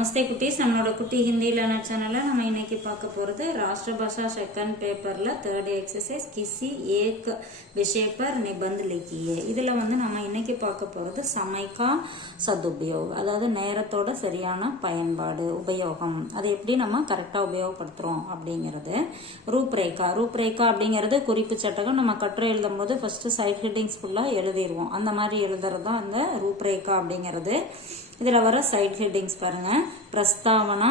நமஸ்தே குட்டீஸ், நம்மளோட குட்டி ஹிந்தி லேர்னர் சேனல்ல நம்ம இன்னைக்கு பார்க்க போறது राष्ट्र भाषा सेकंड पेपरல थर्ड एक्सरसाइज किसी एक विषय पर निबंध लिखिए. இதுல வந்து நம்ம இன்னைக்கு பார்க்க போறது समय का सदुपयोग, அதாவது நேரத்தோட சரியான பயன்பாடு, உபயோகம், அதை எப்படி நம்ம கரெக்டா உபயோகப்படுத்துறோம் அப்படிங்கிறது. ரூப்ரேகா அப்படிங்கிறது குறிப்பு சட்டகம். நம்ம கட்டுரை எழுதும் போது ஃபர்ஸ்ட் சைட் ஹெட்டிங்ஸ் ஃபுல்லா எழுதிடுவோம். அந்த மாதிரி எழுதுறது தான் அந்த ரூப்ரேகா அப்படிங்கிறது. इधर वरा साइड हेडिंग्स पारेंगे. प्रस्तावना,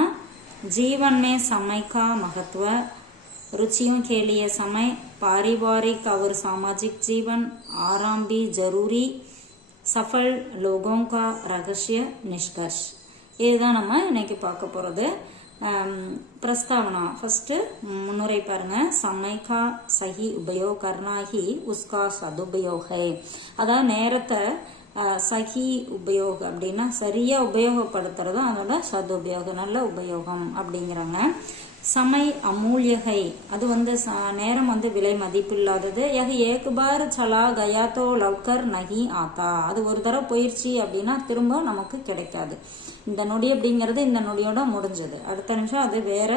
जीवन में समय का महत्व, रुचियों के लिए समय, पारिवारिक और सामाजिक जीवन, आराम भी जरूरी, सफल लोगों का रहस्य, निष्कर्ष. இதுதான் நம்ம இன்னைக்கு பார்க்க போறது. प्रस्तावना फर्स्ट मुन्नुரை பாருங்க. समय का सही उपयोग करना ही उसका सदुपयोग है. அதாவது நேரத்தை சகி உபயோகம் அப்படின்னா சரியா உபயோகப்படுத்துறதும் அதோட சது உபயோகம், நல்ல உபயோகம் அப்படிங்கிறாங்க. சமை அமூல்யகை, அது வந்து நேரம் வந்து விலை மதிப்பில்லாதது. ஏக் பார் சலா கயா தோ லவ்கர் நகி ஆத்தா, அது ஒரு தடவை போயிடுச்சு அப்படின்னா திரும்ப நமக்கு கிடைக்காது. இந்த நொடி அப்படிங்கிறது இந்த நொடியோட முடிஞ்சது, அடுத்த நிமிஷம் அது வேற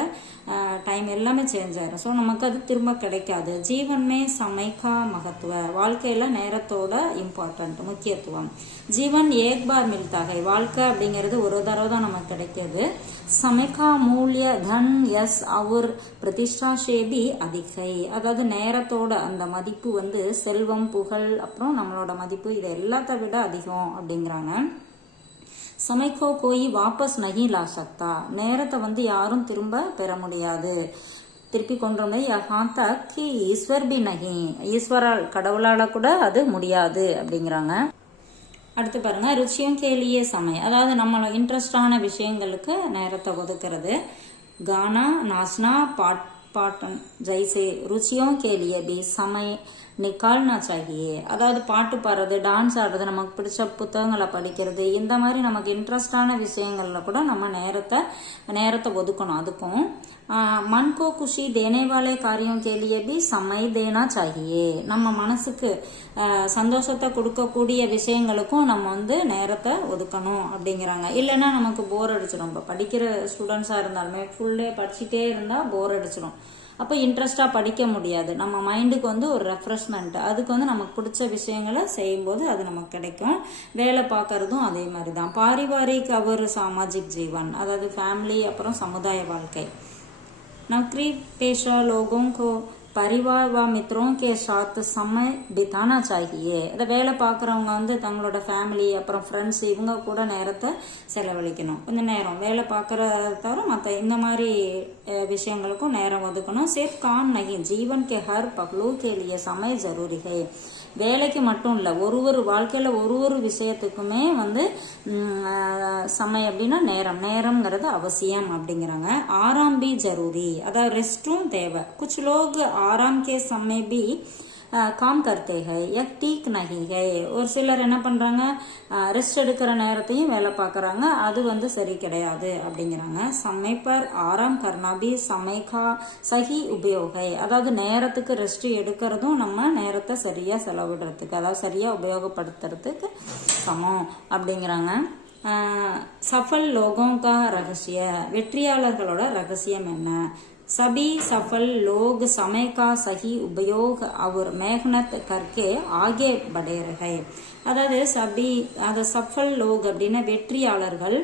டைம் எல்லாமே சேஞ்ச் ஆயிரும். ஸோ நமக்கு அது திரும்ப கிடைக்காது. ஜீவன்மே சமைக்கா மகத்துவ, வாழ்க்கையில நேரத்தோட இம்பார்ட்டன்ட், முக்கியத்துவம். ஜீவன் ஏக் பார் மில்தாகை, வாழ்க்கை அப்படிங்கிறது ஒரு தடவை தான் நமக்கு கிடைக்கிது. சமைக்கா மூல்ய தன் எஸ் அவர் பிரதிஷ்டா ஷேபி அதிகை, அதாவது நேரத்தோட அந்த மதிப்பு வந்து செல்வம், புகழ், அப்புறம் நம்மளோட மதிப்பு, இது எல்லாத்த விட அதிகம் அப்படிங்கிறாங்க. சமைக்கோ கோயி வாபஸ் நகி லா சக்தா, நேரத்தை வந்து யாரும் திரும்ப பெற முடியாது, திருப்பி கொண்டு வந்து யஹான் தக் கி ஈஸ்வர் பி நகி, ஈஸ்வரால் கடவுளால கூட அது முடியாது அப்படிங்கிறாங்க. அடுத்து பாருங்க, ருச்சியும் கேலியே சமயம், அதாவது நம்மளோட இன்ட்ரெஸ்டான விஷயங்களுக்கு நேரத்தை ஒதுக்கிறது. கானா, நாச்னா, பாட்டன் ஜெய்சே ருச்சியும் கேலியே பி சமய நிக்கால்னா சாகியே, அதாவது பாட்டு பாடுறது, டான்ஸ் ஆடுறது, நமக்கு பிடிச்ச புத்தகங்களை படிக்கிறது, இந்த மாதிரி நமக்கு இன்ட்ரெஸ்டான விஷயங்கள்ல கூட நம்ம நேரத்தை ஒதுக்கணும். அதுக்கும் மன்கோ குஷி தேனேவாலே காரியம் கேலியே பி சமய தேனா சாகியே, நம்ம மனசுக்கு சந்தோஷத்தை கொடுக்கக்கூடிய விஷயங்களுக்கும் நம்ம வந்து நேரத்தை ஒதுக்கணும் அப்படிங்கிறாங்க. இல்லைன்னா நமக்கு போர் அடிச்சிடும். இப்போ படிக்கிற ஸ்டூடெண்ட்ஸா இருந்தாலுமே ஃபுல் டே படிச்சுட்டே இருந்தா போர் அடிச்சிடும். அப்போ இன்ட்ரெஸ்டா படிக்க முடியாது. நம்ம மைண்டுக்கு வந்து ஒரு ரெஃப்ரெஷ்மெண்ட், அதுக்கு வந்து நமக்கு பிடிச்ச விஷயங்களை செய்யும்போது அது நமக்கு கிடைக்கும். வேலை பார்க்கறதும் அதே மாதிரி தான். பாரிவாரிக் அவர் சாமாஜிக் ஜீவன், அதாவது ஃபேமிலி, அப்புறம் சமுதாய வாழ்க்கை. नौकरी पेशा लोगों को परिवार व मित्रों के साथ समय बिताना चाहिए. அதை வேலை பார்க்குறவங்க வந்து தங்களோட ஃபேமிலி, அப்புறம் ஃப்ரெண்ட்ஸ், இவங்க கூட நேரத்தை செலவழிக்கணும். கொஞ்சம் நேரம் வேலை பார்க்குறத தவிர மற்ற இந்த மாதிரி விஷயங்களுக்கும் நேரம் ஒதுக்கணும். சிர்ஃப் காம் நகி ஜீவன் கே ஹர் பஹ்லூ கே லியே சமய ஜரூரி ஹை, வேலைக்கு மட்டும் இல்லை, ஒரு வாழ்க்கையில ஒரு விஷயத்துக்குமே வந்து சமயம் அப்படின்னா நேரம்ங்கிறது அவசியம் அப்படிங்கிறாங்க. ஆராம் பி ஜரூரி, அதாவது ரெஸ்டும் தேவை. குछ लोग आराम के समय भी काम करते हैं, यह ठीक नहीं है. ஒரு சிலர் என்ன பண்றாங்க, ரெஸ்ட் எடுக்கிற நேரத்தையும் வேலை பார்க்கறாங்க, அது வந்து சரி கிடையாது அப்படிங்கிறாங்க. समय पर आराम करना भी समय का सही उपयोग है, அதாவது நேரத்துக்கு ரெஸ்ட் எடுக்கிறதும் நம்ம நேரத்தை சரியா செலவிடுறதுக்கு, அதாவது சரியா உபயோகப்படுத்துறதுக்கு சமம் அப்படிங்கிறாங்க. சஃபல் லோகோं का रहस्य, வெற்றியாளர்களோட ரகசியம் என்ன? सभी सफल लोग समय का सही उपयोग और मेहनत करके आगे बढ़े रहे. அதாவது சஃபல் லோக் அப்படின்னா வெற்றியாளர்கள்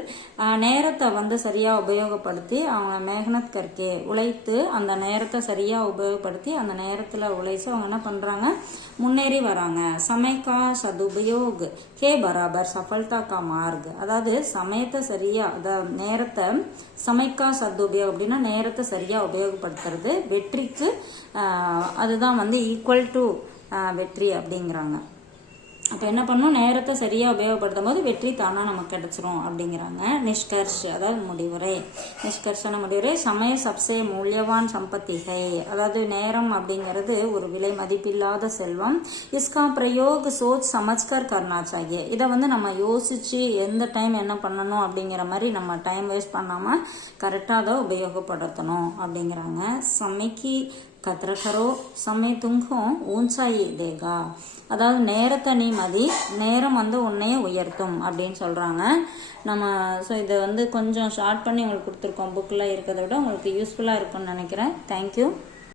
நேரத்தை வந்து சரியா உபயோகப்படுத்தி, அவங்க மேகனத் கற்கே உழைத்து, அந்த நேரத்தை சரியா உபயோகப்படுத்தி அந்த நேரத்துல உழைச்சு அவங்க என்ன பண்றாங்க, முன்னேறி வராங்க. சமயக்கா சதுபயோக் கே பராபர் சஃபல்தா கா மார்க், அதாவது சமயத்தை சரியா, அதாவது நேரத்தை சமைக்கா சதுபயோக் அப்படின்னா நேரத்தை சரியா உபயோகப்படுத்துறது வெற்றிக்கு, அதுதான் வந்து ஈக்குவல் டு வெற்றி அப்படிங்கிறாங்க. அப்போ என்ன பண்ணும், நேரத்தை சரியா உபயோகப்படுத்தும் போது வெற்றி தானா நமக்கு கிடைச்சிரும் அப்படிங்கிறாங்க. நிஷ்கர்ஷ், அதாவது முடிவுரை. நிஷ்கர்ஷன முடிவுரை. சமய சப்சே மூல்யவான் சம்பத்தி ஹை, அதாவது நேரம் அப்படிங்கிறது ஒரு விலை மதிப்பில்லாத செல்வம். இஸ்கா பிரயோக் சோச் சமஜ்கர் கர்னா சாகியே, இதை வந்து நம்ம யோசிச்சு எந்த டைம் என்ன பண்ணணும் அப்படிங்கிற மாதிரி நம்ம டைம் வேஸ்ட் பண்ணாம கரெக்டாக அதை உபயோகப்படுத்தணும் அப்படிங்கிறாங்க. சமைக்கு கத்ர கரோ சமய துங்கும் ஊன்சாயி தேகா. அதாவது நேரத்தை நீ மதி, நேரம் வந்து உன்னைய உயர்த்தும் அப்படின்னு சொல்கிறாங்க. நம்ம ஸோ இதை வந்து கொஞ்சம் ஷார்ட் பண்ணி உங்களுக்கு கொடுத்துருக்கோம். புக்கில் இருக்கிறத விட உங்களுக்கு யூஸ்ஃபுல்லாக இருக்கும்னு நினைக்கிறேன். தேங்க்யூ.